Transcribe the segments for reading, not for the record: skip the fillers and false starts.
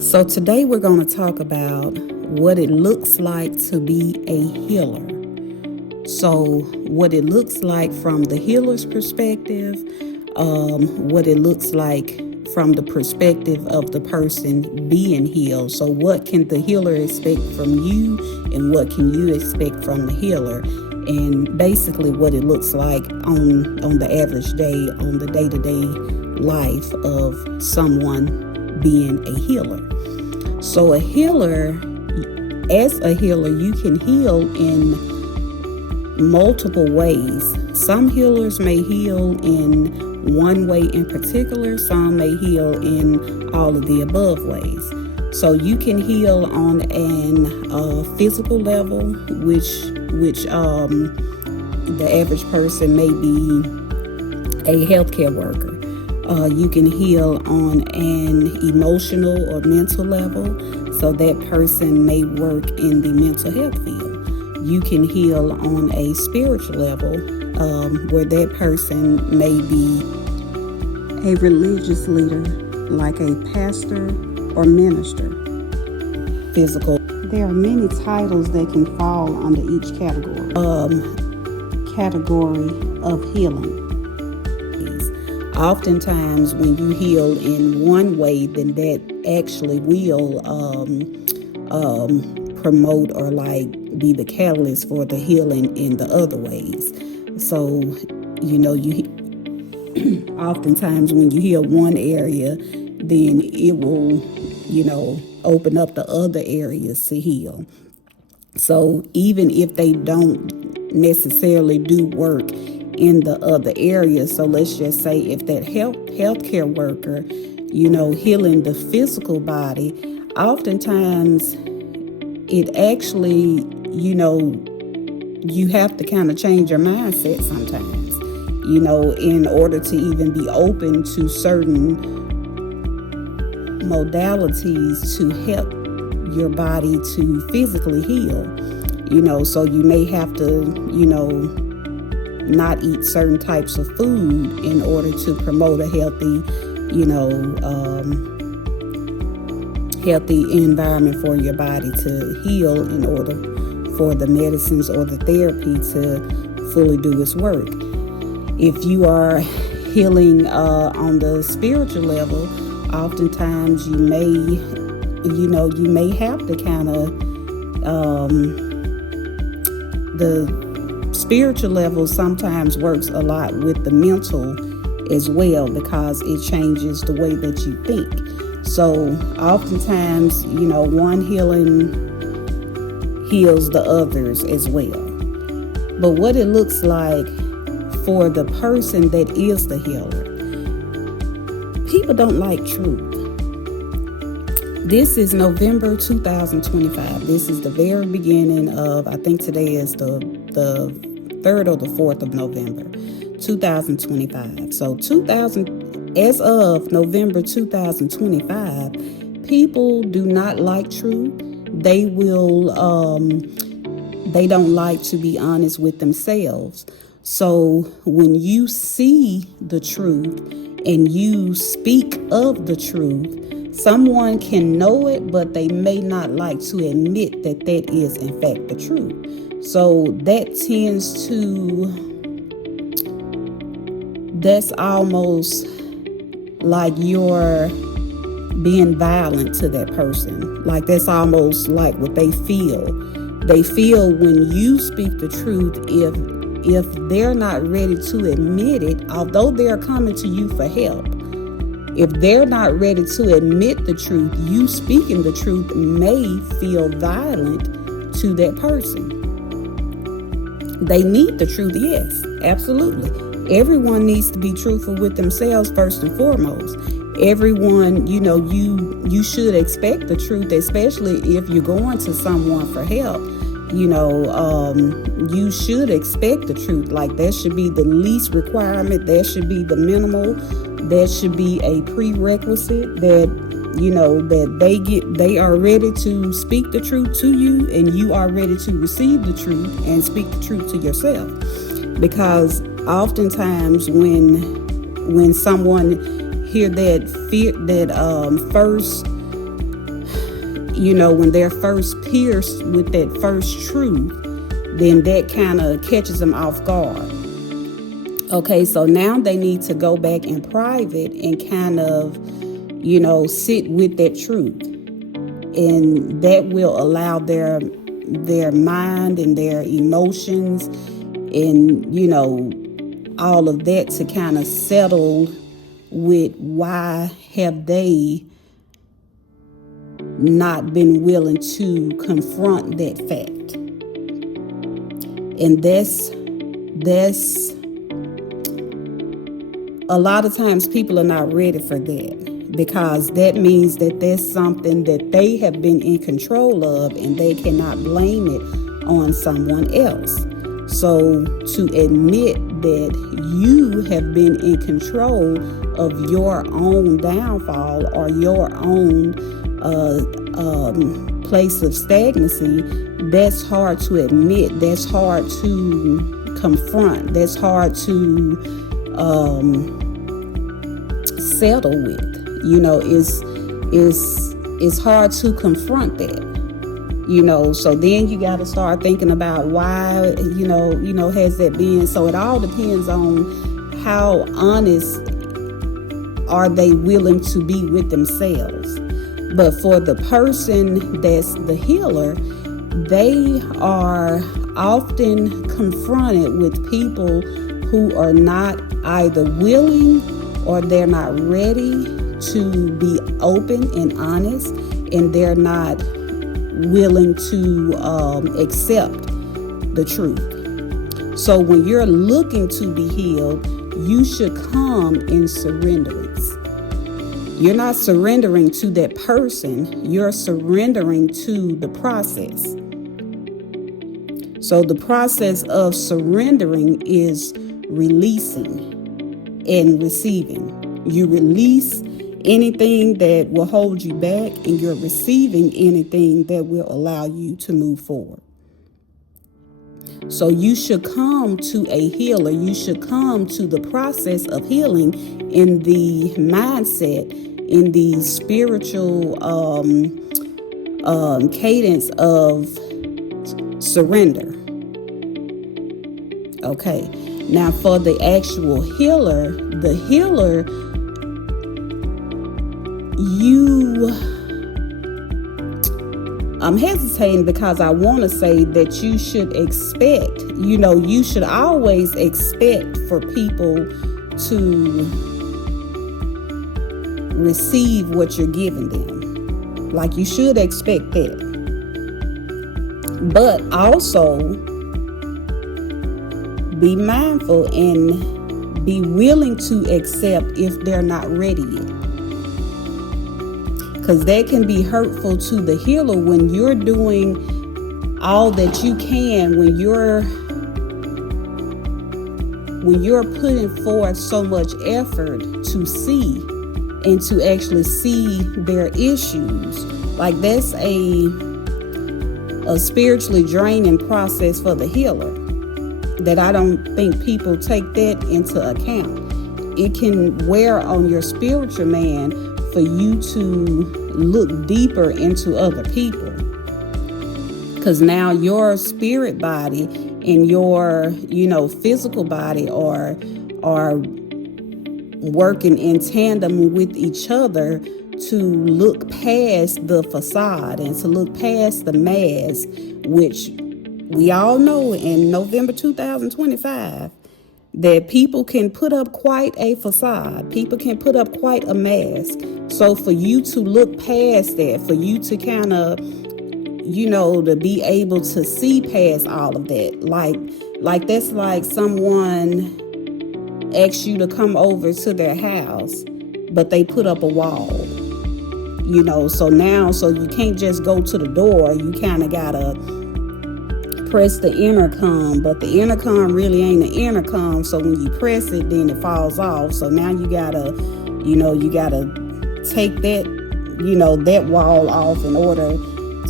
So today we're going to talk about what it looks like to be a healer. So what it looks like from the healer's perspective, what it looks like from the perspective of the person being healed. So what can the healer expect from you and what can you expect from the healer? And basically what it looks like on the average day, on the day-to-day life of someone being a healer. So as a healer, you can heal in multiple ways. Some healers may heal in one way in particular. Some may heal in all of the above ways. So you can heal on an physical level, which the average person may be a healthcare worker. You can heal on an emotional or mental level, so that person may work in the mental health field. You can heal on a spiritual level, where that person may be a religious leader, like a pastor or minister. Physical. There are many titles that can fall under each category of healing. Oftentimes when you heal in one way, then that actually will promote or be the catalyst for the healing in the other ways. So, you oftentimes when you heal one area, then it will, open up the other areas to heal. So even if they don't necessarily do work in the other areas, so let's just say if that healthcare worker, healing the physical body, oftentimes it actually, you have to kind of change your mindset sometimes, in order to even be open to certain modalities to help your body to physically heal, so you may have to, not eat certain types of food in order to promote a healthy, healthy environment for your body to heal in order for the medicines or the therapy to fully do its work. If you are healing on the spiritual level, oftentimes you may have to kind of, the spiritual level sometimes works a lot with the mental as well, because it changes the way that you think. So oftentimes, one healing heals the others as well. But what it looks like for the person that is the healer, people don't like truth. This is November 2025. This is the very beginning of, I think today is the 3rd or the 4th of November, 2025. So as of November 2025, people do not like truth. They don't like to be honest with themselves. So when you see the truth and you speak of the truth, someone can know it, but they may not like to admit that that is in fact the truth. So that's almost like you're being violent to that person. Like that's almost like what they feel. They feel when you speak the truth, if they're not ready to admit it, although they're coming to you for help, if they're not ready to admit the truth, you speaking the truth may feel violent to that person. They need the truth, yes, absolutely. Everyone needs to be truthful with themselves first and foremost. Everyone, you should expect the truth, especially if you're going to someone for help. You should expect the truth. Like that should be the least requirement. That should be the minimal. That should be a prerequisite that, that they are ready to speak the truth to you, and you are ready to receive the truth and speak the truth to yourself. Because oftentimes when someone hear that fear, that first when they're first pierced with that first truth, then that kind of catches them off guard. Okay, so now they need to go back in private and kind of, sit with that truth. And that will allow their mind and their emotions and, all of that to kind of settle with why have they not been willing to confront that fact. And that's a lot of times people are not ready for that, because that means that there's something that they have been in control of and they cannot blame it on someone else. So to admit that you have been in control of your own downfall or your own place of stagnancy, that's hard to admit. That's hard to confront. That's hard to settle with. It's hard to confront that. So then you got to start thinking about why, has that been? So it all depends on how honest are they willing to be with themselves. But for the person that's the healer, they are often confronted with people who are not either willing or they're not ready to be open and honest, and they're not willing to accept the truth. So when you're looking to be healed, you should come in surrenderance. You're not surrendering to that person, you're surrendering to the process. So the process of surrendering is releasing and receiving. You release anything that will hold you back, and you're receiving anything that will allow you to move forward. So you should come to a healer. You should come to the process of healing in the mindset, in the spiritual cadence of surrender. Okay. Now for the actual healer, I'm hesitating because I want to say that you should expect, you should always expect for people to receive what you're giving them. Like, you should expect that. But also be mindful and be willing to accept if they're not ready yet. Because that can be hurtful to the healer when you're doing all that you can, when you're putting forth so much effort to see and to actually see their issues. Like, that's a spiritually draining process for the healer, that I don't think people take that into account. It can wear on your spiritual man for you to look deeper into other people, because now your spirit body and your physical body are working in tandem with each other to look past the facade and to look past the mask, which we all know in November 2025 that people can put up quite a facade. People can put up quite a mask. So for you to look past that, for you to kind of, to be able to see past all of that, like that's like someone asks you to come over to their house, but they put up a wall, so you can't just go to the door. You kind of gotta press the intercom, but the intercom really ain't the intercom. So when you press it, then it falls off. So now you gotta take that, that wall off in order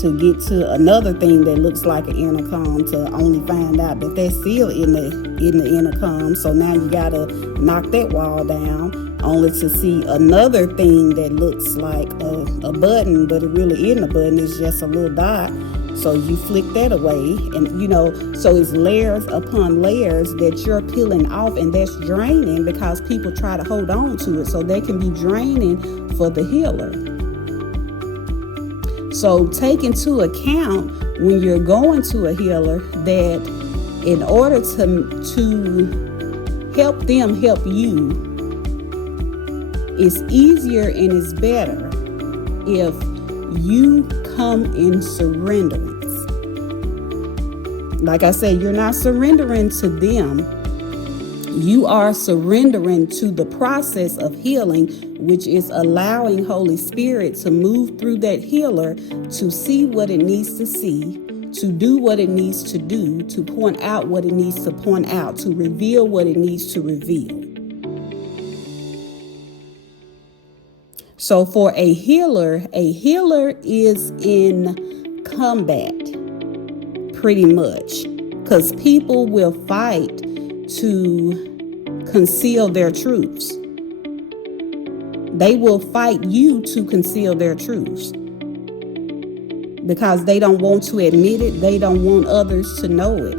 to get to another thing that looks like an intercom, to only find out that that's still in the intercom. So now you gotta knock that wall down, only to see another thing that looks like a button, but it really isn't a button. It's just a little dot. So you flick that away, and so it's layers upon layers that you're peeling off, and that's draining because people try to hold on to it. So that can be draining for the healer. So take into account when you're going to a healer that in order to help them help you, it's easier and it's better if you come in surrenderance. Like I said, you're not surrendering to them. You are surrendering to the process of healing, which is allowing Holy Spirit to move through that healer to see what it needs to see, to do what it needs to do, to point out what it needs to point out, to reveal what it needs to reveal. So for a healer is in combat pretty much, because people will fight to conceal their truths. They will fight you to conceal their truths because they don't want to admit it. They don't want others to know it.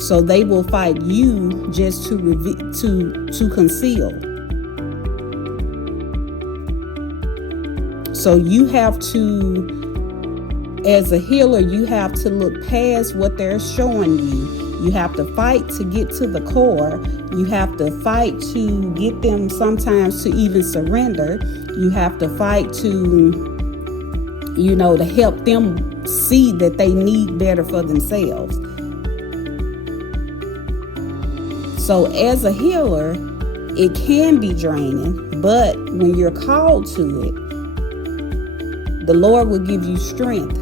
So they will fight you just to conceal. So you have to, as a healer, you have to look past what they're showing you. You have to fight to get to the core. You have to fight to get them sometimes to even surrender. You have to fight to, to help them see that they need better for themselves. So as a healer, it can be draining, but when you're called to it, the Lord will give you strength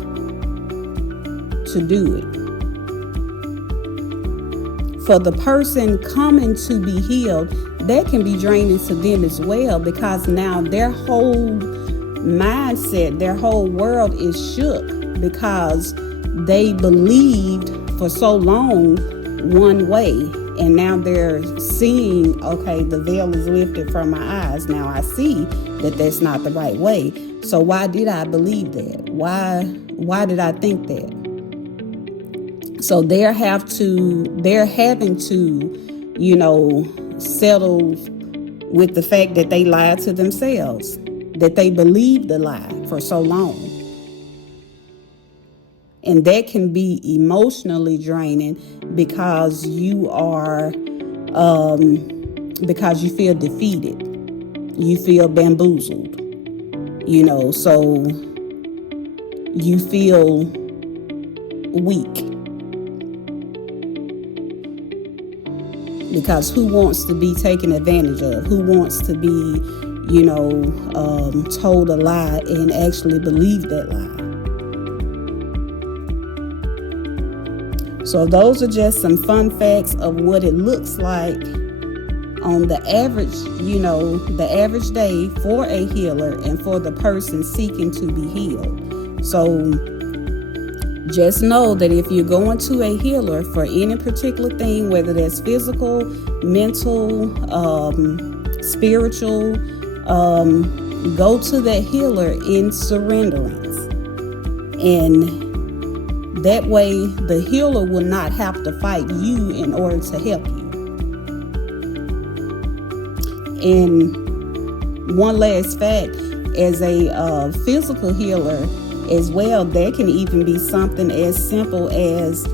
to do it. For the person coming to be healed, that can be draining to them as well, because now their whole mindset, their whole world is shook because they believed for so long one way, and now they're seeing, okay, the veil is lifted from my eyes. Now I see that that's not the right way. So why did I believe that? Why did I think that? So they're having to, settle with the fact that they lied to themselves, that they believed the lie for so long. And that can be emotionally draining because you feel defeated. You feel bamboozled, so you feel weak. Because who wants to be taken advantage of? Who wants to be, told a lie and actually believe that lie? So those are just some fun facts of what it looks like on the average day for a healer and for the person seeking to be healed. So just know that if you're going to a healer for any particular thing, whether that's physical, mental, spiritual, go to that healer in surrenderance. And that way the healer will not have to fight you in order to help you. And one last fact, as a physical healer as well, there can even be something as simple as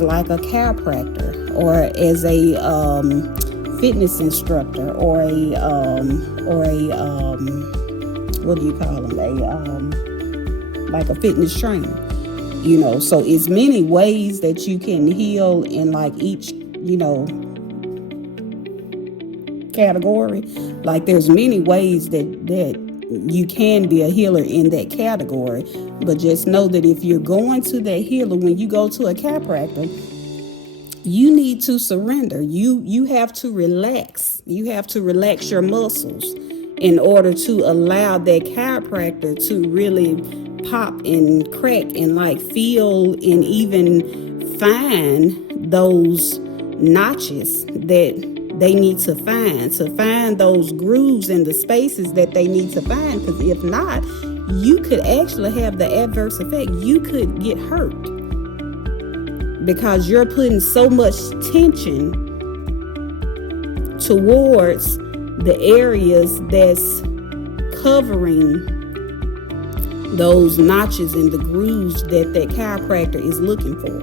like a chiropractor, or as a fitness instructor, or a what do you call them? Like a fitness trainer. So it's many ways that you can heal in like each, category. Like there's many ways that you can be a healer in that category. But just know that if you're going to that healer, when you go to a chiropractor, you need to surrender. You have to relax. You have to relax your muscles in order to allow that chiropractor to really pop and crack and like feel and even find those notches that they need to find those grooves in the spaces that they need to find. Because if not, you could actually have the adverse effect. You could get hurt because you're putting so much tension towards the areas that's covering those notches and the grooves that chiropractor is looking for.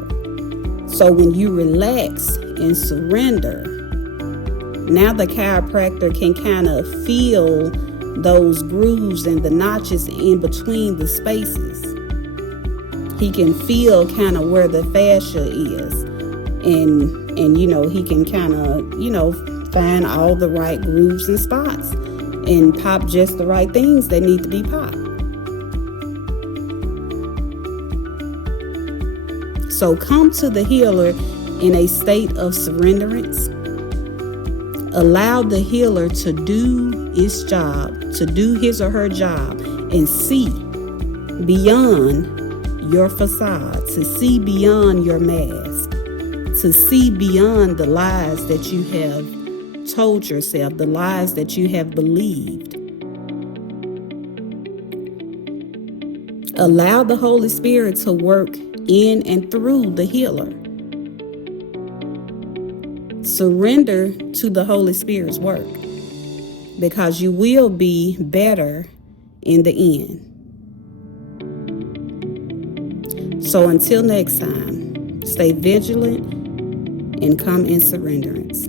So when you relax and surrender, now the chiropractor can kind of feel those grooves and the notches in between the spaces. He can feel kind of where the fascia is, and he can kind of find all the right grooves and spots and pop just the right things that need to be popped. So come to the healer in a state of surrenderance. Allow the healer to do its job, to do his or her job, and see beyond your facade, to see beyond your mask, to see beyond the lies that you have told yourself, the lies that you have believed. Allow the Holy Spirit to work in and through the healer. Surrender to the Holy Spirit's work, because you will be better in the end. So until next time, stay vigilant and come in surrenderance.